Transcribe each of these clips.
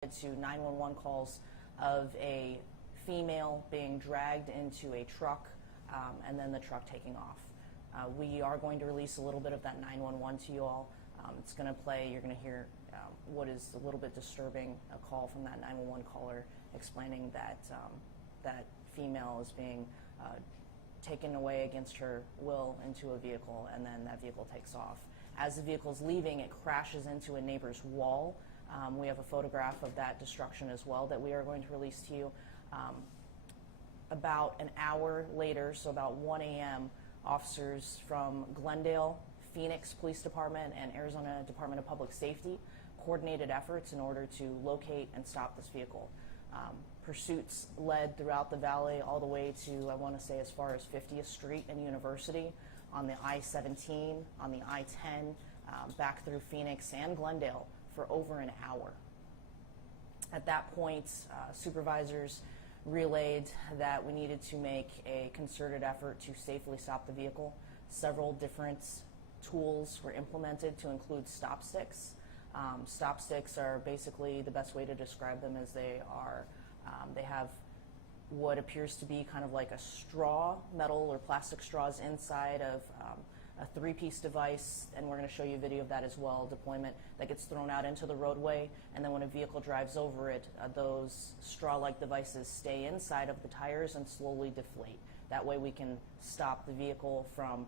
to 911 calls of a female being dragged into a truck and then the truck taking off. We are going to release a little bit of that 911 to you all. It's going to play, you're going to hear what is a little bit disturbing, a call from that 911 caller explaining that that female is being taken away against her will into a vehicle, and then that vehicle takes off. As the vehicle's leaving, it crashes into a neighbor's wall. We have a photograph of that destruction as well that we are going to release to you. About an hour later, so about 1 a.m., officers from Glendale, Phoenix Police Department, and Arizona Department of Public Safety coordinated efforts in order to locate and stop this vehicle. Pursuits led throughout the valley all the way to, I want to say, as far as 50th Street and University, on the I-17, on the I-10, back through Phoenix and Glendale for over an hour. At that point, supervisors relayed that we needed to make a concerted effort to safely stop the vehicle. Several different tools were implemented to include stop sticks. Stop sticks are basically, the best way to describe them is they have what appears to be kind of like a straw, metal or plastic straws inside of a three-piece device, and we're going to show you a video of that as well, deployment that gets thrown out into the roadway, and then when a vehicle drives over it, those straw-like devices stay inside of the tires and slowly deflate. That way we can stop the vehicle from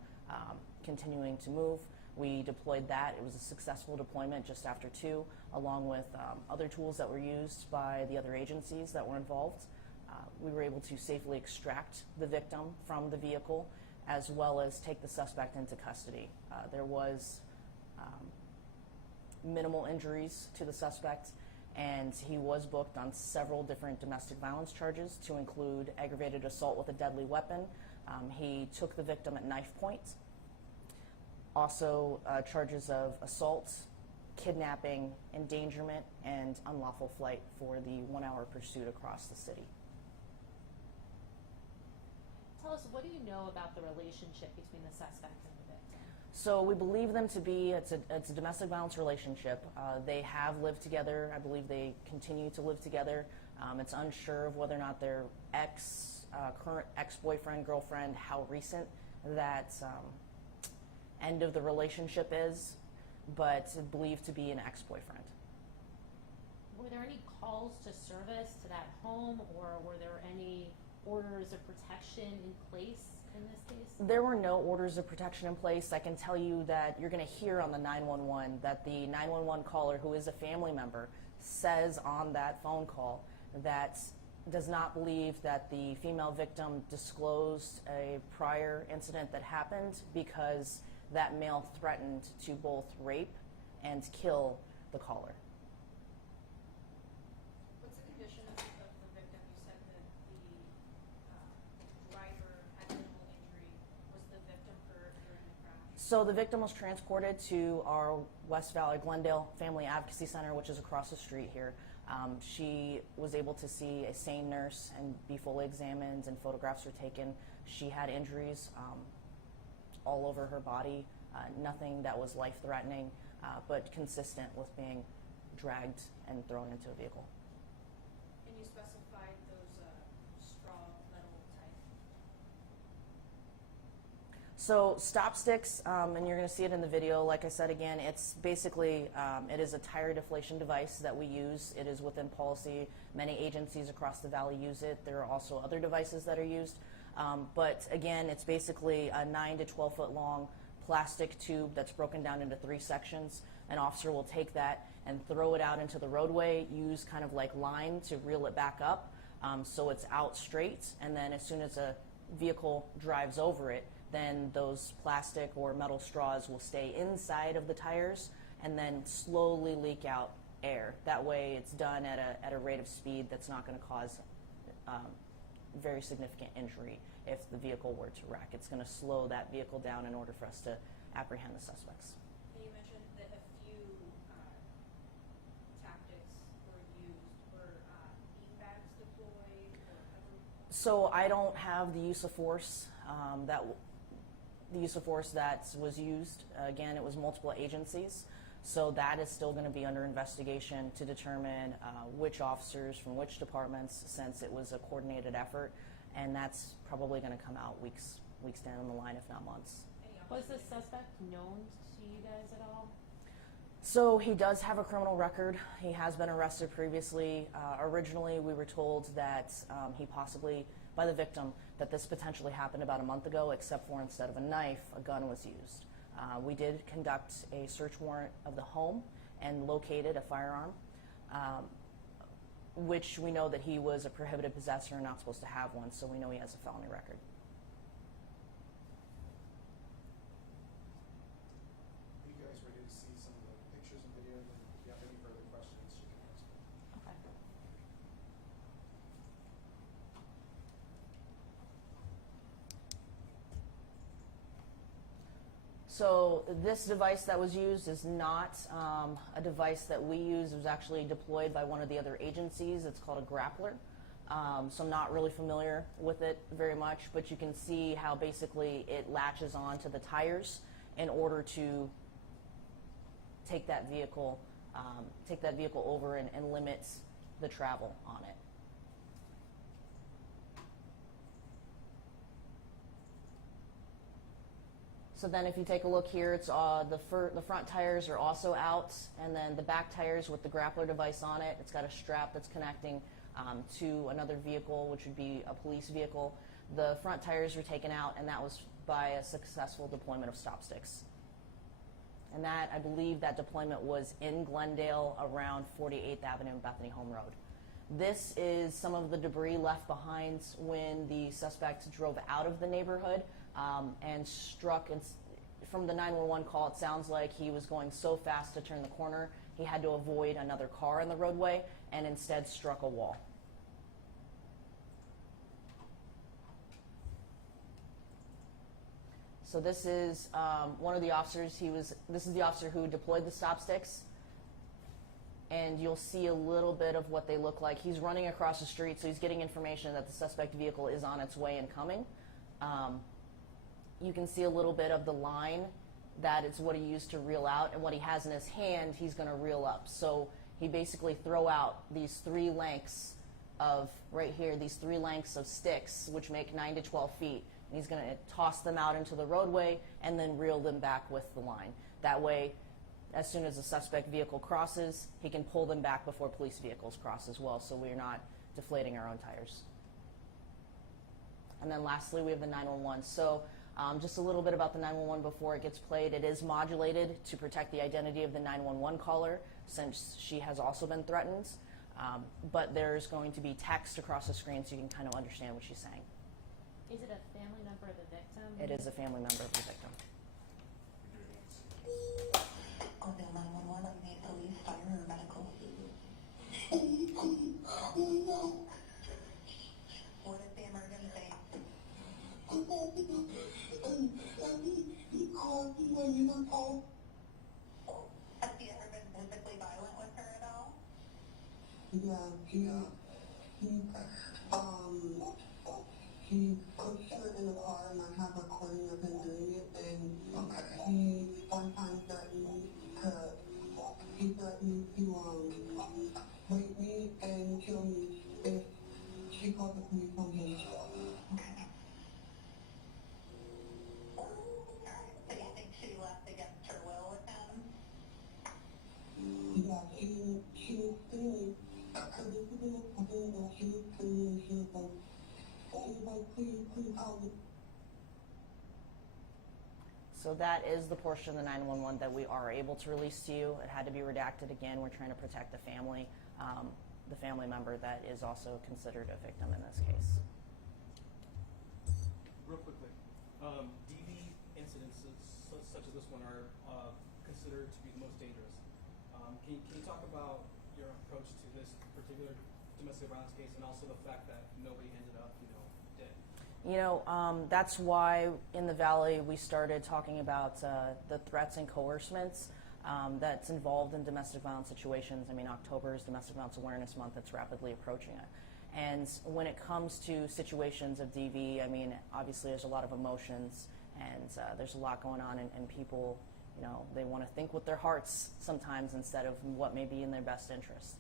continuing to move. We deployed that. It was a successful deployment just after 2, along with other tools that were used by the other agencies that were involved. We were able to safely extract the victim from the vehicle, as well as take the suspect into custody. There was minimal injuries to the suspect, and he was booked on several different domestic violence charges, to include aggravated assault with a deadly weapon. He took the victim at knife point. Also, charges of assault, kidnapping, endangerment, and unlawful flight for the 1-hour pursuit across the city. Tell us, what do you know about the relationship between the suspect and the victim? So we believe them to be, it's a domestic violence relationship. They have lived together. I believe they continue to live together. It's unsure of whether or not their current ex-boyfriend, girlfriend, how recent that end of the relationship is, but believed to be an ex-boyfriend. Were there any calls to service to that home, or were there any orders of protection in place in this case? There were no orders of protection in place. I can tell you that you're going to hear on the 911 that the 911 caller, who is a family member, says on that phone call that does not believe that the female victim disclosed a prior incident that happened, because that male threatened to both rape and kill the caller. What's the condition of the victim? You said that the driver had minimal injury. Was the victim hurt during the crash? So the victim was transported to our West Valley Glendale Family Advocacy Center, which is across the street here. She was able to see a sane nurse and be fully examined, and photographs were taken. She had injuries all over her body, nothing that was life-threatening, but consistent with being dragged and thrown into a vehicle. And you specified those straw metal type? So stop sticks, and you're going to see it in the video. Like I said again, it's basically, it is a tire deflation device that we use. It is within policy. Many agencies across the valley use it. There are also other devices that are used. But again, it's basically a 9 to 12 foot long plastic tube that's broken down into 3 sections. An officer will take that and throw it out into the roadway, use kind of like line to reel it back up, so it's out straight, and then as soon as a vehicle drives over it, then those plastic or metal straws will stay inside of the tires and then slowly leak out air. That way it's done at a rate of speed that's not going to cause very significant injury if the vehicle were to wreck. It's going to slow that vehicle down in order for us to apprehend the suspects. And you mentioned that a few tactics were used. Were beanbags deployed? So I don't have the use of force that was used. Again, it was multiple agencies. So that is still going to be under investigation to determine which officers from which departments, since it was a coordinated effort, and that's probably going to come out weeks down the line, if not months. Was the suspect known to you guys at all? So he does have a criminal record. He has been arrested previously. Originally, we were told that he possibly, by the victim, that this potentially happened about a month ago, except for instead of a knife, a gun was used. We did conduct a search warrant of the home and located a firearm, which we know that he was a prohibited possessor and not supposed to have one, so we know he has a felony record. You guys ready to see some of the pictures and videos, and if you have any further questions, you can ask me. Okay. So this device that was used is not a device that we use. It was actually deployed by one of the other agencies. It's called a Grappler. So I'm not really familiar with it very much, but you can see how basically it latches onto the tires in order to take that vehicle over and limits the travel on it. So then if you take a look here, it's the front tires are also out, and then the back tires with the Grappler device on it, it's got a strap that's connecting to another vehicle, which would be a police vehicle. The front tires were taken out, and that was by a successful deployment of stop sticks. And that, I believe that deployment was in Glendale around 48th Avenue and Bethany Home Road. This is some of the debris left behind when the suspect drove out of the neighborhood and struck. From the 911 call, it sounds like he was going so fast to turn the corner, he had to avoid another car in the roadway and instead struck a wall. So this is one of the officers. This is the officer who deployed the stop sticks. And you'll see a little bit of what they look like. He's running across the street, so he's getting information that the suspect vehicle is on its way and coming. You can see a little bit of the line. That is what he used to reel out, and what he has in his hand, he's going to reel up. So he basically throw out these three lengths of, right here, these three lengths of sticks, which make 9 to 12 feet. And he's going to toss them out into the roadway and then reel them back with the line. That way, as soon as the suspect vehicle crosses, he can pull them back before police vehicles cross as well, so we're not deflating our own tires. And then lastly, we have the 911. So just a little bit about the 911 before it gets played. It is modulated to protect the identity of the 911 caller, since she has also been threatened. But there's going to be text across the screen so you can kind of understand what she's saying. Is it a family member of the victim? It is a family member of the victim. Glendale 911, I need police, fire, or medical. What is the emergency? Has he ever been physically violent with her at all? He pushed her in the car, and I have a recording of him doing it, and he one time threatened to rape me and kill me if she called the police on him. So you think she left against her will with him? Yeah, she was screaming. So this is in the second that she was screaming, and she was like, please help me. So that is the portion of the 911 that we are able to release to you. It had to be redacted again. We're trying to protect the family member that is also considered a victim in this case. Real quickly, DV incidents such as this one are considered to be the most dangerous. Can you talk about your approach to this particular domestic violence case, and also the fact that nobody ended up, dead? That's why in the Valley we started talking about the threats and coercements that's involved in domestic violence situations. I mean, October is Domestic Violence Awareness Month. It's rapidly approaching it. And when it comes to situations of DV, I mean, obviously there's a lot of emotions, and there's a lot going on in You know, they want to think with their hearts sometimes instead of what may be in their best interest.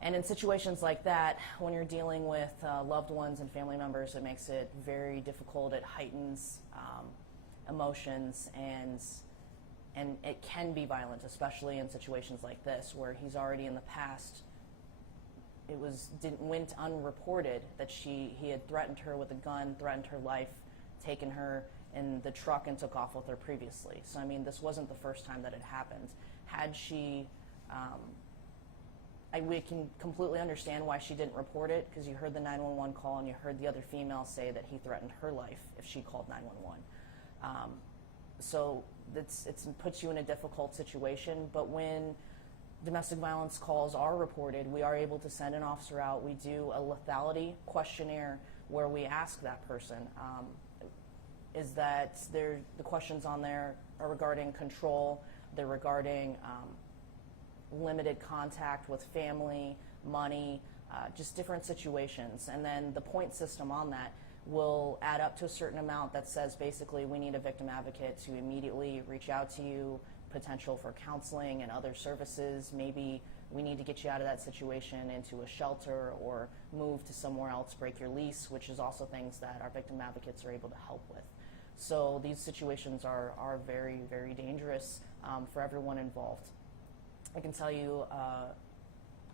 And in situations like that, when you're dealing with loved ones and family members, it makes it very difficult. It heightens emotions, and it can be violent, especially in situations like this, where he's already in the past. Went unreported that he had threatened her with a gun, threatened her life, taken her in the truck and took off with her previously. So I mean, this wasn't the first time that it happened. Had she, we can completely understand why she didn't report it, because you heard the 911 call and you heard the other female say that he threatened her life if she called 911. So it puts you in a difficult situation. But when domestic violence calls are reported, we are able to send an officer out. We do a lethality questionnaire where we ask that person, the questions on there are regarding control, they're regarding limited contact with family, money, just different situations. And then the point system on that will add up to a certain amount that says basically we need a victim advocate to immediately reach out to you, potential for counseling and other services. Maybe we need to get you out of that situation into a shelter or move to somewhere else, break your lease, which is also things that our victim advocates are able to help with. So these situations are very, very dangerous for everyone involved. I can tell you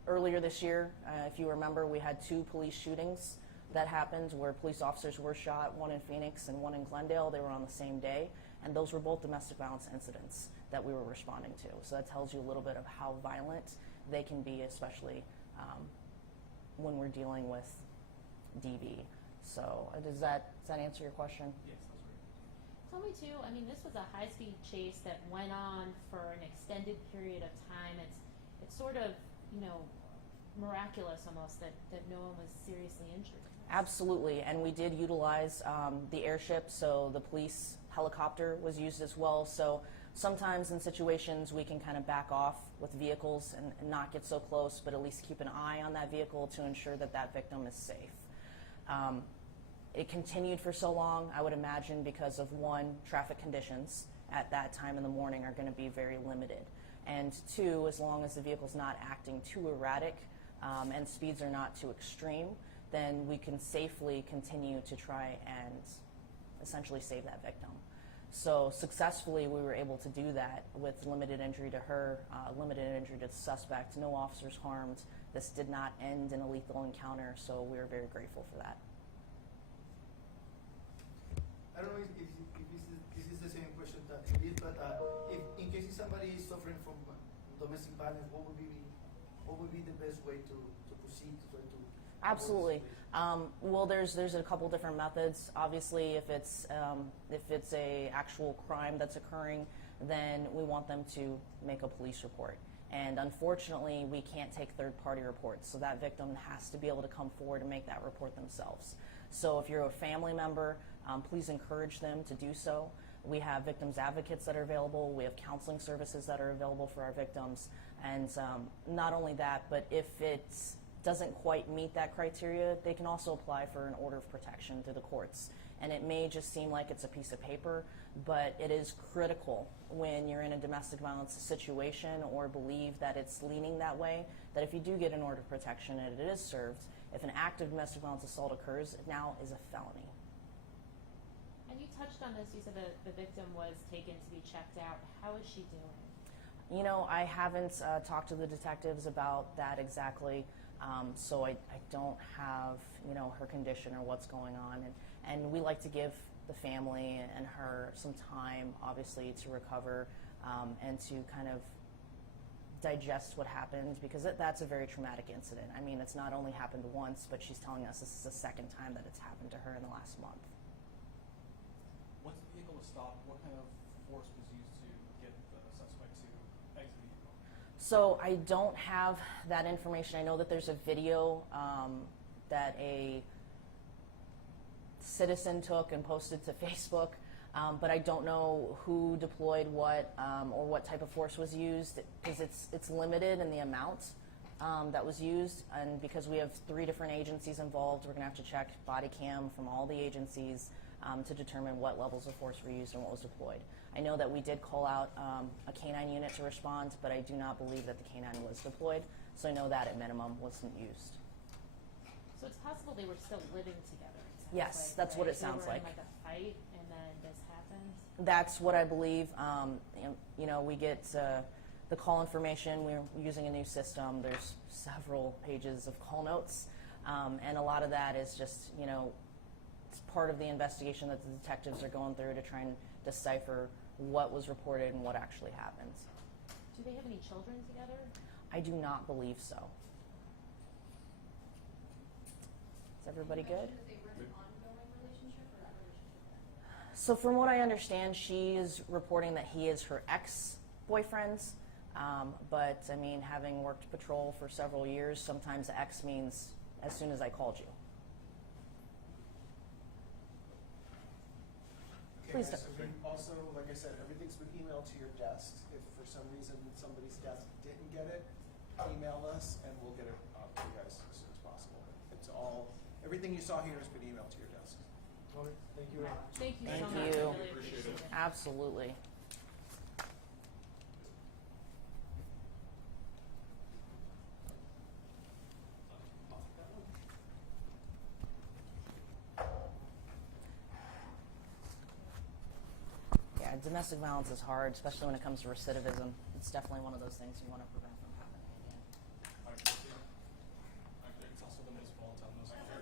earlier this year, if you remember, we had 2 police shootings that happened where police officers were shot, one in Phoenix and one in Glendale. They were on the same day, and those were both domestic violence incidents that we were responding to. So that tells you a little bit of how violent they can be, especially when we're dealing with DV. So does that answer your question? Yes, that's great. Tell me too, I mean, this was a high-speed chase that went on for an extended period of time. It's sort of, you know, miraculous almost that no one was seriously injured. Absolutely, and we did utilize the airship, so the police helicopter was used as well. So sometimes in situations we can kind of back off with vehicles and not get so close, but at least keep an eye on that vehicle to ensure that that victim is safe. It continued for so long, I would imagine, because of one, traffic conditions at that time in the morning are going to be very limited. And 2, as long as the vehicle's not acting too erratic and speeds are not too extreme, then we can safely continue to try and essentially save that victim. So successfully we were able to do that with limited injury to her, limited injury to the suspect, no officers harmed. This did not end in a lethal encounter, so we are very grateful for that. I don't know if this is the same question that Edith, but if in case somebody is suffering from domestic violence, what would be the best way to proceed to try to? Absolutely. Well, there's a couple different methods. Obviously, if it's a actual crime that's occurring, then we want them to make a police report. And unfortunately, we can't take third-party reports, so that victim has to be able to come forward and make that report themselves. So if you're a family member, please encourage them to do so. We have victims advocates that are available. We have counseling services that are available for our victims. And not only that, but if it doesn't quite meet that criteria, they can also apply for an order of protection through the courts. And it may just seem like it's a piece of paper, but it is critical when you're in a domestic violence situation or believe that it's leaning that way, that if you do get an order of protection and it is served, if an act of domestic violence assault occurs, it now is a felony. And you touched on this, you said that the victim was taken to be checked out. How is she doing? You know, I haven't talked to the detectives about that exactly, so I don't have, you know, her condition or what's going on. And we like to give the family and her some time, obviously, to recover and to kind of digest what happened, because that's a very traumatic incident. I mean, it's not only happened once, but she's telling us this is the second time that it's happened to her in the last month. Once the vehicle was stopped, what kind of force was used to get the suspect to exit the vehicle? So I don't have that information. I know that there's a video that a citizen took and posted to Facebook, but I don't know who deployed what or what type of force was used, because it's limited in the amount that was used, and because we have 3 different agencies involved, we're going to have to check body cam from all the agencies to determine what levels of force were used and what was deployed. I know that we did call out a canine unit to respond, but I do not believe that the canine was deployed, so I know that at minimum wasn't used. So it's possible they were still living together. It sounds Yes, like, that's what right? it sounds they were like. in like a fight, and then this happened. That's what I believe. We get the call information. We're using a new system. There's several pages of call notes, and a lot of that is just, it's part of the investigation that the detectives are going through to try and decipher what was reported and what actually happened. Do they have any children together? I do not believe so. Is everybody You good? mentioned that they were in an ongoing relationship or a relationship? So from what I understand, she is reporting that he is her ex-boyfriend. But I mean, having worked patrol for several years, sometimes ex means as soon as I called you. Okay, Please guys, don't. so also, like I said, everything's been emailed to your desk. If for some reason somebody's desk didn't get it, email us and we'll get it out to you guys as soon as possible. It's all, everything you saw here has been emailed to your desk. Okay, thank you very much. Thank you Thank so much. you. I really appreciate it. Absolutely. Yeah, domestic violence is hard, especially when it comes to recidivism. It's definitely one of those things you want to prevent.